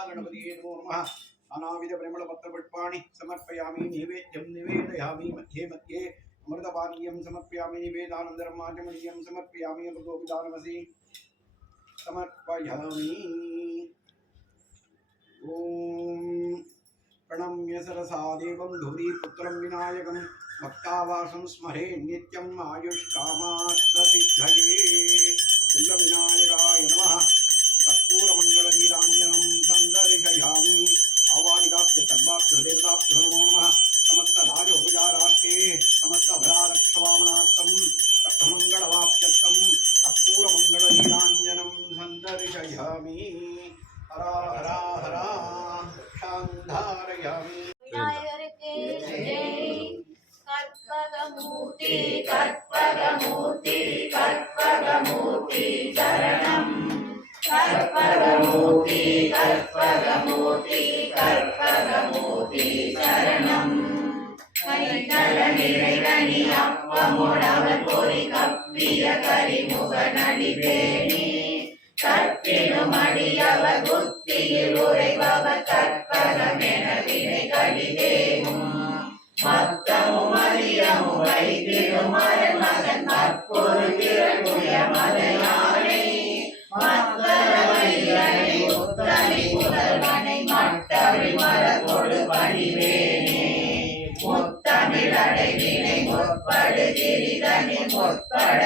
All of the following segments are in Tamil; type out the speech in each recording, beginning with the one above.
మహాగణపతియే నమో. నమ అనావిధ పరిమళ పత్రపుష్పాణి సమర్పయామి నివేద్యం నివేదయామి మధ్యే మధ్యే అమృతపానీయం సమర్పయామి నివేదానందరం మాజమనీయం సమర్పయామి అమృతోపి దానమసి సమర్పయామి. ఓం ప్రణమ్య సరసా దేవం ధూరీ పుత్రం వినాయకం భక్తావాసం స్మరే నిత్యం ఆయుష్కామాత్మ సిద్ధయే వినాయకాయ கற்பகமூர்த்தி கற்பகமூர்த்தி கற்பகமூர்த்தி சரணம் கற்பகமூர்த்தி கற்பகமூர்த்தி கற்பகமூர்த்தி சரணம் கைத்தல நிறைவனி அப்பமுடவர் பொறி கப்பிய கரிமுக நடிபேணி கற்பிடும் அடியவர் புத்தியில் திரிதனி முற்பட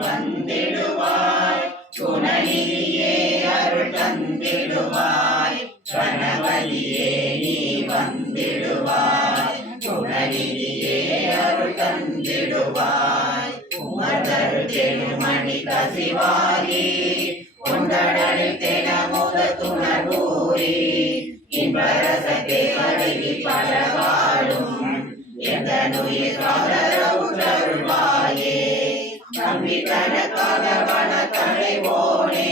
வந்திடுவாய் துணையே அருள் தந்திடுவாய். கணபதியே நீ வந்திடுவாய். துணையே அருள் தந்திடுவாய். உமதரு தெருமணி கசிவாய். நம்பி தனக்காக வன தலைவோனே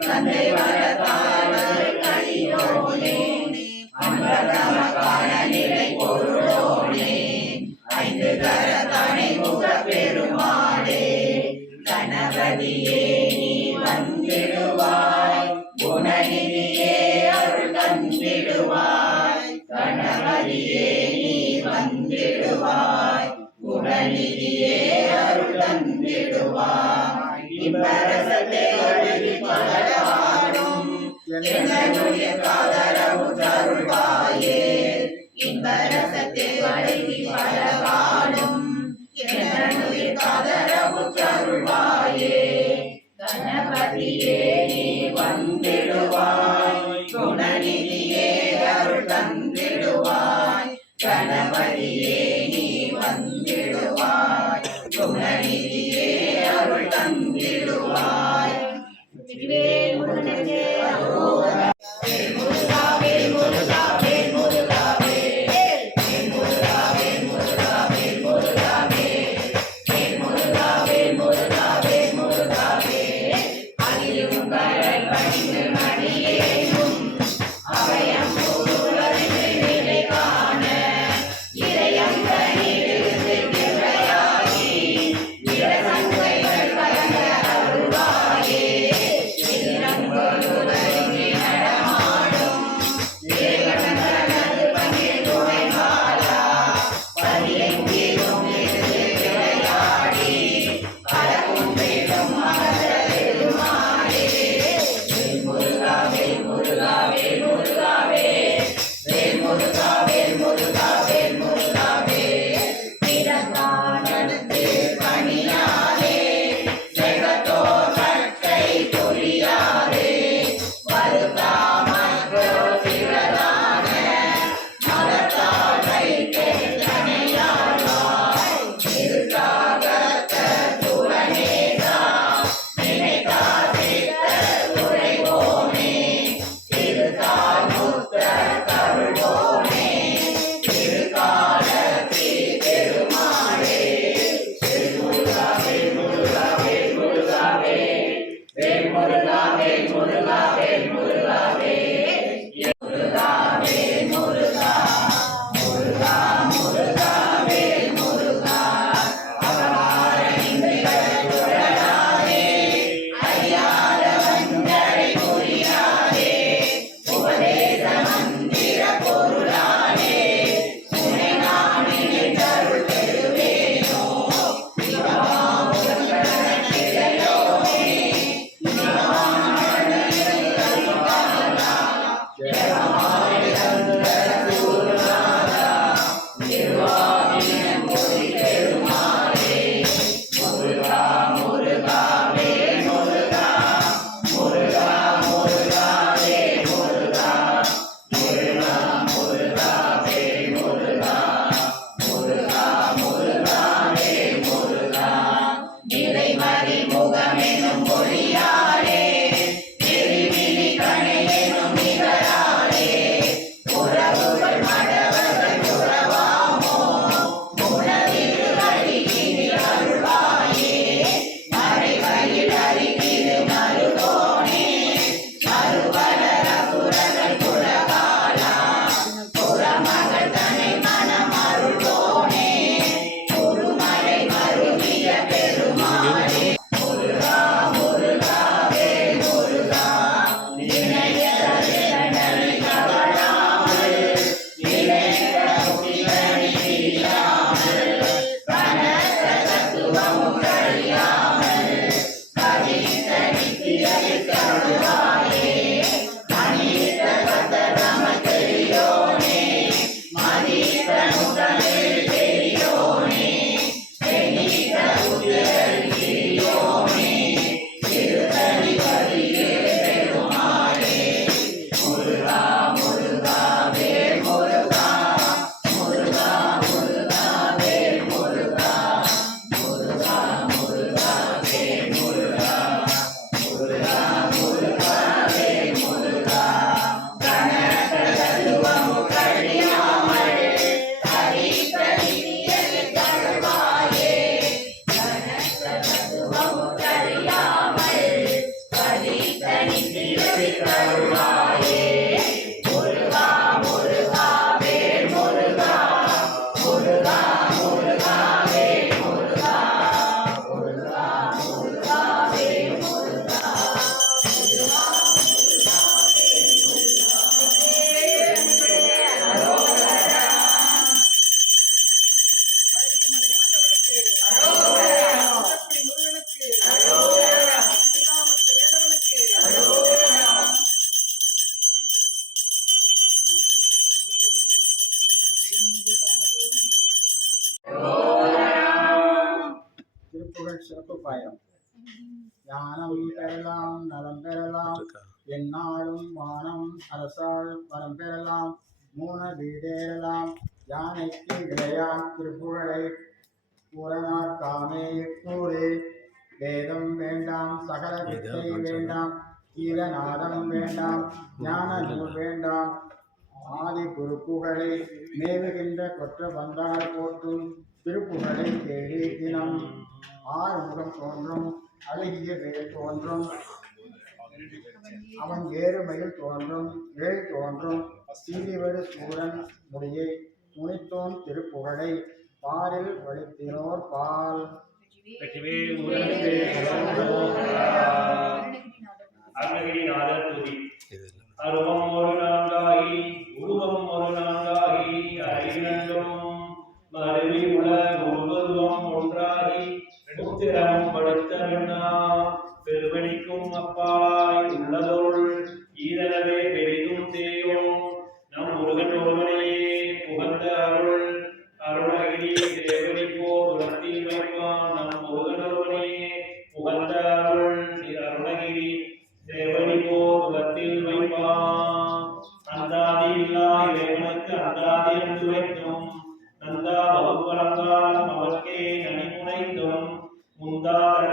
தந்தை வரத்தாளர் கழியோனே அன்பதமக்கான நிலை பொருளோனே இன்பரசத்தை அழகி பலவாடும் என்னுடைய காதரவு தருள்வாயே கணபதியே நீ வந்திடுவாய் குணநிதியே அருள் தந்திடுவாய் கண திருவாய் பயம் ஞானம் பெறலாம் நலம் பெறலாம். எந்நாளும் வானம் அரசால் வரம் பெறலாம். மூன வீடேறலாம். யானைக்கு இளையான் திருப்புகழை பூரணார் காமே கூறே வேதம் வேண்டாம் சகல வித்தை வேண்டாம். கீரநாதம் வேண்டாம் ஞான நூல் வேண்டாம். ஆதி குருப்புகழை மேவுகின்ற கொற்ற வந்தால் போற்றும் திருப்புகழை தேடி தினம். ஆறுமுகம் தோன்றும் அழகிய வேல் தோன்றும். அவன் ஏறுமையில் தோன்றும் வேல் தோன்றும். சீரிவரு சூரன் முடியை துணித்தோன் திருப்புகழை பாரில் வலித்தினோர் பால். அருணகிரிநாதர் துதி அருவம் ஒரு நான்காகி உருவம் ஒரு நான்காகி அறிவினங்களும் மருவி ஒன்றாகி உத்திரம் பெருவழிக்கும் அப்பாய் உள்ளதொருள் ஈதனவே பெரிதும் தேயும். நம் முருகன் ஒருவனையே புகழ்ந்த அருள். அருணகிரி தேவடி போர் உலகத்தில் வைப்பான் நம் முருகன் ஒருவனையே புகழ்ந்த அருள். திரு அருணகிரி தேவடி போர் உலகத்தில் வைப்பான் அந்தாதி இல்லா இறைவனுக்கு அந்தாதி என்று வைத்தும். நந்தா வகுப்பலங்காலம் ಉದಾಹರಣೆ